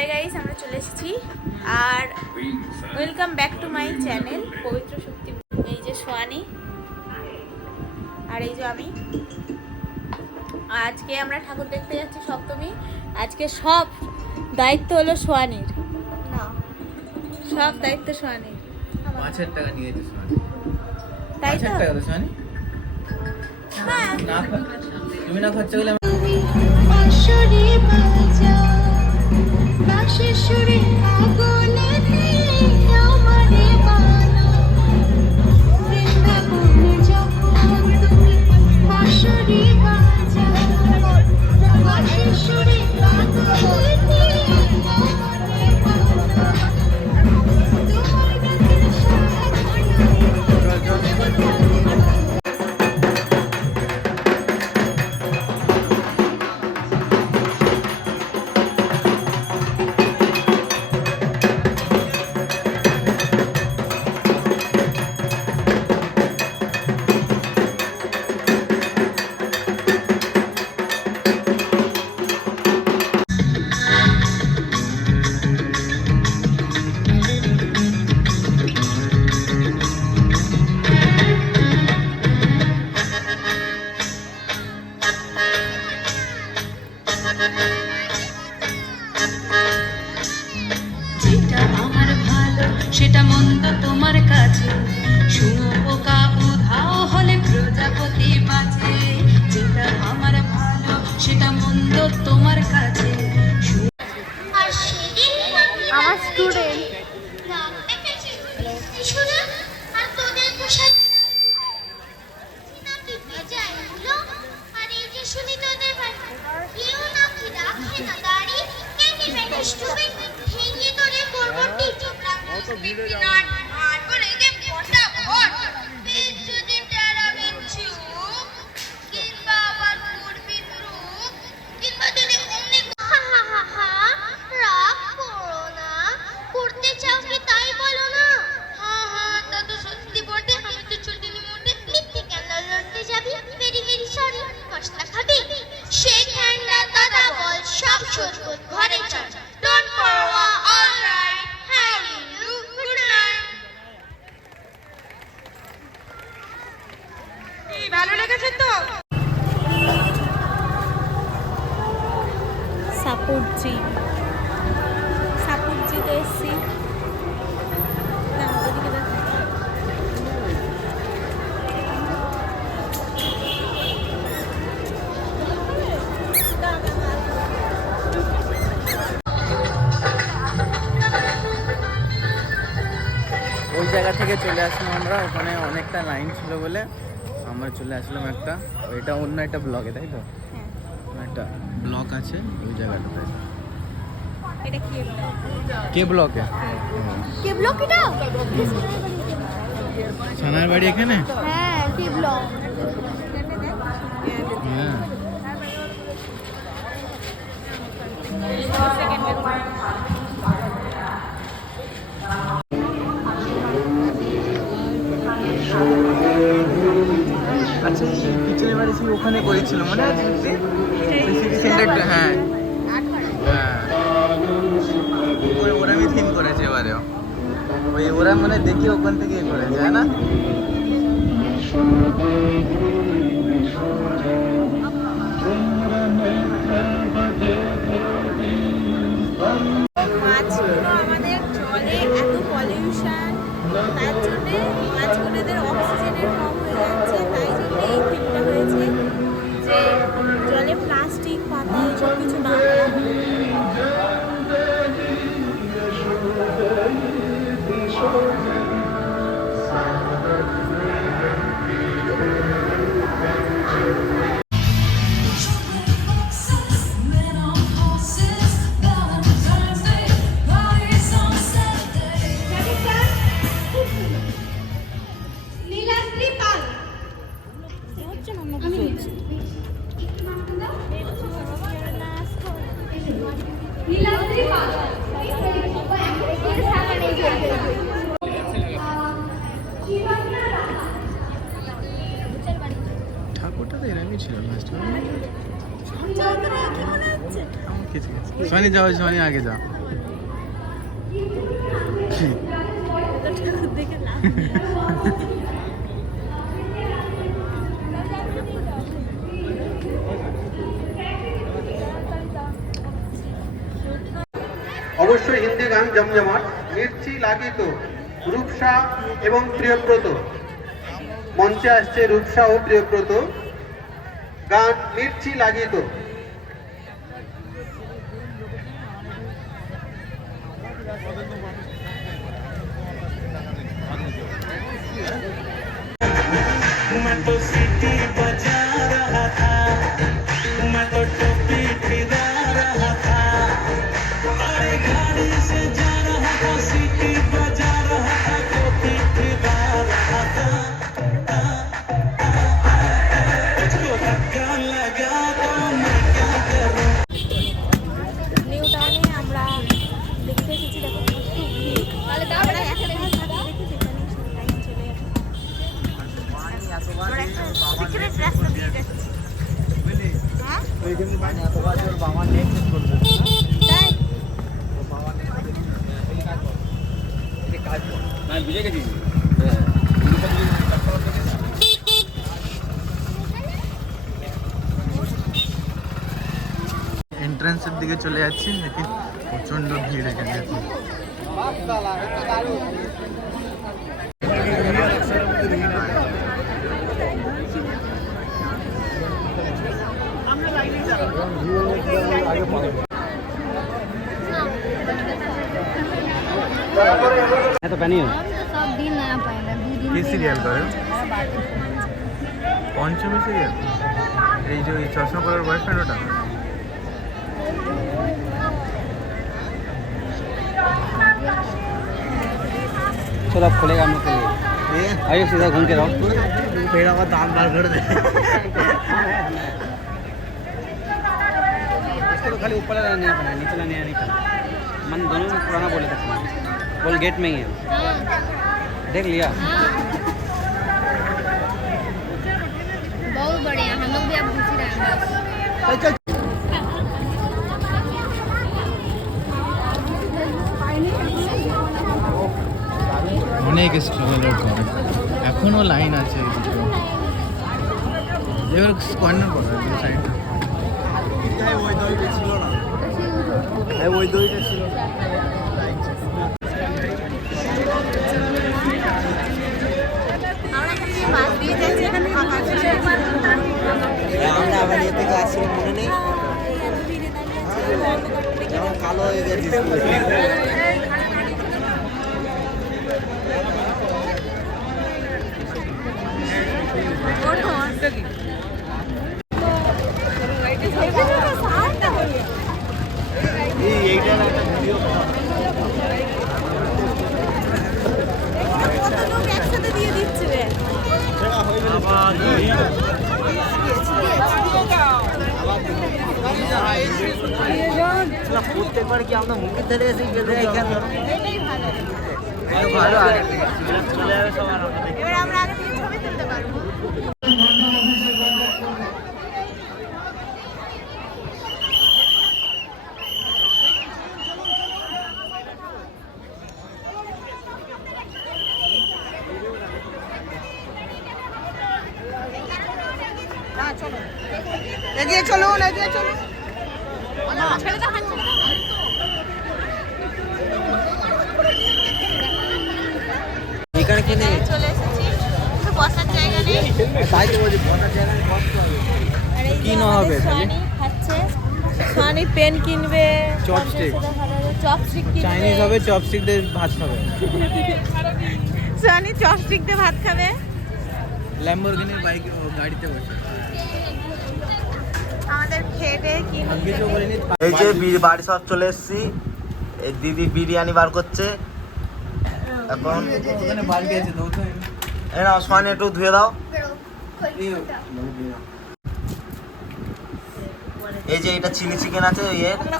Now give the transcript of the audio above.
Hi guys, আমরা চলে এসেছি আর welcome back to my channel Pabitra Shakti. এই যে সোয়ানি আর এই যে আমি। আজকে আমরা ঠাকুর দেখতে যাচ্ছি সপ্তমী। আজকে সব দায়িত্ব হলো সোয়ানির, না সব দায়িত্ব সোয়ানির। ৫,০০০ টাকা নিয়েছে সোয়ানি। তাই তো? ৫,০০০ টাকা তো সোয়ানি? হ্যাঁ। না, তুমি না খরচা করলে সেটা মন্দ তোমার কাছে, শুনো পোকা উধাও হলে প্রজাপতি বাঁচে। যেটা আমার ভালো সেটা মন্দ তোমার কাছে। আমার স্টুডেন্ট ভালো লেগেছে তো? সাপুরজি সাপুরজিতে এসছি। না, ওদিকে দেখো। ওই জায়গা থেকে চলে আসলাম আমরা। ওখানে অনেকটা লাইন ছিল বলে আমরা চলে আসলাম একটা, এটা অন্য একটা ব্লকে, তাই তো? হ্যাঁ। একটা ব্লক আছে ওই জায়গাটাতে। এটা কি ব্লক? কে ব্লকে? কে ব্লক এটা? সোনার বাড়ি এখানে? হ্যাঁ, কে ব্লক। হ্যাঁ। আচ্ছা, এই পিছনে বাড়ি ছিল ওখানে করেছিল মনে আছে? হ্যাঁ হ্যাঁ, ওরা আমি থিম করেছে এবারেও। ওই ওরা মানে দেখি ওখান থেকে করেছে, হ্যাঁ না? মাছগুলো আমাদের জলে এত পলিউশন, তার জন্যে মাছগুলোদের অক্সিজেনের কম হয়ে যাচ্ছে। তাই জন্য এই থিমটা হয়েছে যে জলে প্লাস্টিক পাতা এসব কিছু না করা হয়। ঠাকুরটা তো এরকমই ছিল লাস্ট টাইম। সোনি যাও, সোনি আগে যাও। অবশ্যই হিন্দি গান জমজমাট। মির্চি লাগিত রূপসা এবং প্রিয়ব্রত। মঞ্চে আসছে রূপসা ও প্রিয়ব্রত। গান মির্চি লাগিত। मैं तो सीटी बजा रहा था, मैं तो टोपी खिला रहा था, अरे गाड़ी से जा रहा था, सीटी बजा रहा था, टोपी खिला रहा था, मुझको धक्का लगा तो मैं क्या करूं। নিউ টাউনে আমরা দেখতে এসেছি, দেখো কত ভিড়। আমরা একটা দেখে যেখানে টাইম চলে যাবে। আমরা একটা সিক্রেট রাস্তা দিয়ে যাচ্ছি। হ্যাঁ তাই এন্ট্রান্সের দিকে চলে যাচ্ছি, দেখি প্রচন্ড ভিড় এখানে এখন। तो सब दिन नया पाएगा, 2 दिन কি সিরিয়াল করে? পঞ্চমী সিরিয়াল, এই যে ওই চশমা পরার বয়ফ্রেন্ড ওটা। चलो अब खुलेगा हम लोग के लिए। आइए सीधा घूम के रहो। फिर आवाज दांत बाहर कर दे। इसको तो खाली ऊपर लाना नहीं पड़ा, नीचे लाना नहीं पड़ा। मन दोनों में पुराना बोले था, बोल गेट में ही है। देख लिया। बहुत बढ़िया, हम लोग भी अब घुस ही रहे हैं। অনেক স্ট্রাগলের পরে এখনো লাইন আছে। এবার কর্নার করা সাইডটা, ওই দইটা ছিল না, ওই দইটা ছিল না। আমরা এখান থেকে বাস দিয়ে যাচ্ছি, এখানে ফাঁকা আছে। আমরা আবার ইয়ে থেকে আসছি, মনে নেই এত ভিড়ে দাঁড়িয়ে আছি, যেমন কালো হয়ে গেছে। একসাথে দিয়ে দিচ্ছে রে। প্রত্যেকবার কি আমরা মুখের ধারে এসে বেঁধে এখানে ভালো হয়। এবার আমরা আগে থেকে ছবি তুলতে পারবো। এগিয়ে চলুন, এগিয়ে চলুন। ছেড়ে দাও, হাত ছেড়ে দাও। এখানে কি নেই? চলে এসেছি, কিন্তু বসার জায়গা নেই। তাই তো বলছি, বসার জায়গায় কষ্ট হবে। আর এই যে কি নেওয়া হবে আমাদের তাহলে? সোয়ানি খাচ্ছে। সোয়ানি পেন কিনবে, চপস্টিক। চপস্টিক কিনবে। চাইনিজ হবে, চপস্টিক দিয়ে ভাত খাবে। সোয়ানি চপস্টিক দিয়ে ভাত খাবে। ল্যাম্বরগিনির বাইক গাড়িতে বসে। আমাদের খেয়ে কি আমি কিছু বলিনি। এই যে বাড়ি সব চলে এসেছি। এই দিদি বিরিয়ানি বার করছে এখন। ওখানে বালতি আছে তো, ওটা এই নাও সোয়ানি, একটু ধুয়ে দাও। এই যে এটা চিলি চিকেন আছে, ইয়ে আমরা